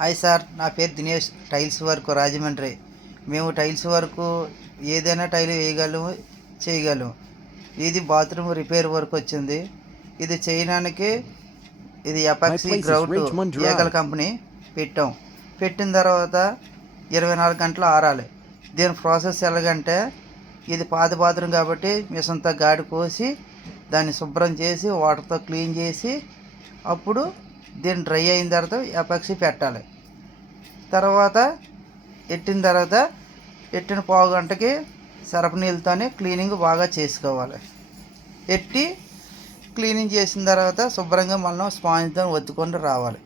Hi sir, నా పేరు Dinesh. Tiles work Rajahmundry. మేము టైల్స్ వర్క్ ఏదైనా టైల్ వేయగలము, చేయగలము. ఇది బాత్రూమ్ రిపేర్ వర్క్ వచ్చింది. ఇది చేయడానికి ఇది ఎపాక్సీ గ్రౌట్ ఏకల్ కంపెనీ పెట్టాం. పెట్టిన తర్వాత 24 గంటలు ఆరాలి. దీని ప్రాసెస్ ఎలాగంటే, ఇది పాత బాత్రూమ్ కాబట్టి మిషన్తో గాడి కోసి దాన్ని శుభ్రం చేసి వాటర్తో క్లీన్ చేసి అప్పుడు దీన్ని డ్రై అయిన తర్వాత ఎపాక్సీ పెట్టాలి. తర్వాత ఎట్టిన పావు గంటకి సరపు నీళ్ళతోనే క్లీనింగ్ బాగా చేసుకోవాలి. క్లీనింగ్ చేసిన తర్వాత శుభ్రంగా మనం స్పాంజ్తో ఒత్తుకొని రావాలి.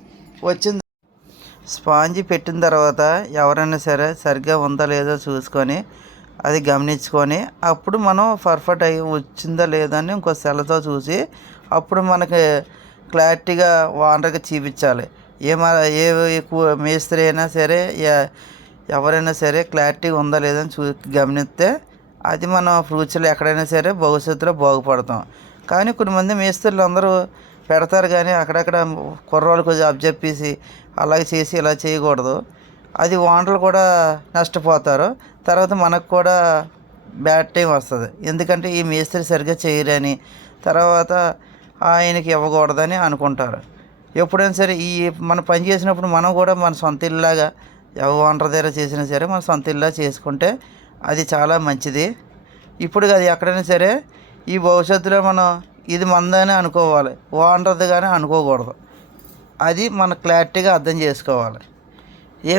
స్పాంజ్ పెట్టిన తర్వాత ఎవరైనా సరే సరిగ్గా ఉందా లేదో చూసుకొని అది గమనించుకొని అప్పుడు మనం పర్ఫెక్ట్ అయ్యి వచ్చిందా లేదా అని ఇంకో సెలతో చూసి అప్పుడు మనకి క్లారిటీగా ఓనర్కి చూపించాలి. ఏ ఎక్కువ మేస్త్రి అయినా సరే ఎవరైనా సరే క్లారిటీ ఉందా లేదని గమనిస్తే అది మనం ఫ్యూచర్లో ఎక్కడైనా సరే భవిష్యత్తులో బాగుపడతాం. కానీ కొంతమంది మేస్త్రులు అందరూ పెడతారు కానీ అక్కడక్కడ కుర్రోళ్ళు కొంచెం అబ్జెప్పేసి అలాగే చేసి ఇలా చేయకూడదు. అది ఓనర్లు కూడా నష్టపోతారు. తర్వాత మనకు కూడా బ్యాడ్ టైం వస్తుంది. ఎందుకంటే ఈ మేస్త్రి సరిగ్గా చేయరని తర్వాత ఆయనకి ఇవ్వకూడదని అనుకుంటారు. ఎప్పుడైనా సరే మనం పని చేసినప్పుడు మనం కూడా మన సొంత ఇల్లాగా ఓనర్ దగ్గర చేసినా సరే మన సొంత ఇల్లా చేసుకుంటే అది చాలా మంచిది. ఇప్పుడు అది ఎక్కడైనా సరే ఈ భవిష్యత్తులో మనం ఇది మందని అనుకోవాలి, ఓనర్ది కానీ అనుకోకూడదు. అది మన క్లారిటీగా అర్థం చేసుకోవాలి. ఏ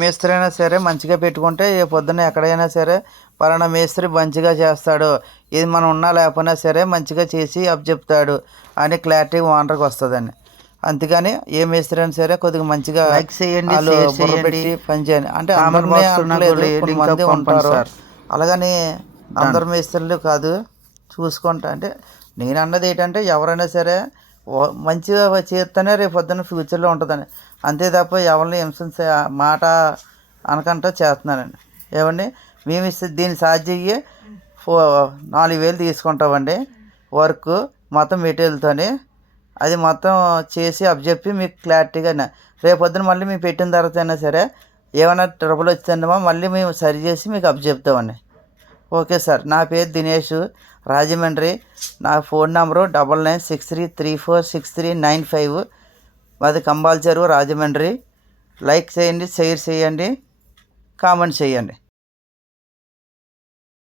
మేస్త్రి అయినా సరే మంచిగా పెట్టుకుంటే ఏ పొద్దున్న ఎక్కడైనా సరే పలానా మేస్త్రి మంచిగా చేస్తాడు, ఇది మనం ఉన్నా లేకపోయినా సరే మంచిగా చేసి చెప్తాడు అని క్లారిటీ ఓనర్కి వస్తుందండి. అందుకని ఏ మేస్త్రి అయినా సరే కొద్దిగా మంచిగా లైక్ చేయండి, పెట్టి పని చేయండి. అంటే కొంతమంది ఉంటారు అలాగని అందరు మేస్త్రులు కాదు, చూసుకుంటా. అంటే నేను అన్నది ఏంటంటే ఎవరైనా సరే మంచిగా చేస్తేనే రేపు పొద్దున్న ఫ్యూచర్లో ఉంటుందని, అంతే తప్ప ఎవరిని హింసించ మాట అనకంటే చేస్తున్నానండి. ఏమండి మేము దీన్ని సాధ్యయ్యి 4,000 తీసుకుంటామండి వర్క్ మొత్తం మెటీరియల్తోని. అది మొత్తం చేసి చెప్పి మీకు క్లారిటీగా రేపు పొద్దున మళ్ళీ మేము పెట్టిన తర్వాత అయినా సరే ఏమైనా ట్రబుల్ వచ్చిందేమో మళ్ళీ మేము సరి చేసి మీకు చెప్తామండి. Okay sir. నా పేరు దినేష్, రాజమండ్రి. నా ఫోన్ నెంబరు 9963346395. మాది కంబాల్ చెరువు, రాజమండ్రి. లైక్ చేయండి, షేర్ చేయండి, కామెంట్ చేయండి.